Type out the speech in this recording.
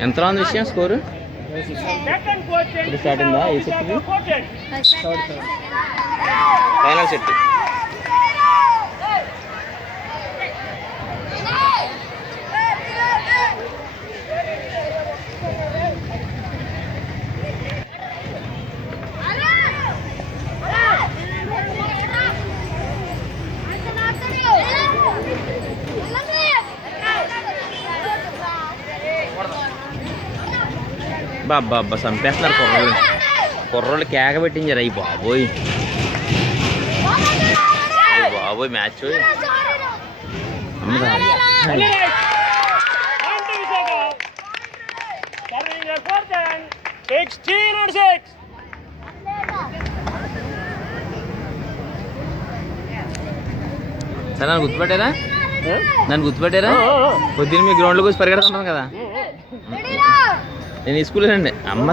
ఎంత ఉంది విషయం స్కోరు స్టార్ట్ ఉందా ఏ సెట్ ఫైనల్ సెట్ బాబా అబ్బా చంపేస్తున్నారు కుర్రోళ్ళు కేక పెట్టించారు అయ్యి బాబోయ్ బాబోయ్ మ్యాచ్ సార్ నన్ను గుర్తుపెట్టారా పొద్దున్న మీ గ్రౌండ్లోకి వచ్చి పరిగెడుతుంటాను కదా నేను ఈ స్కూల్లో అండి అమ్మ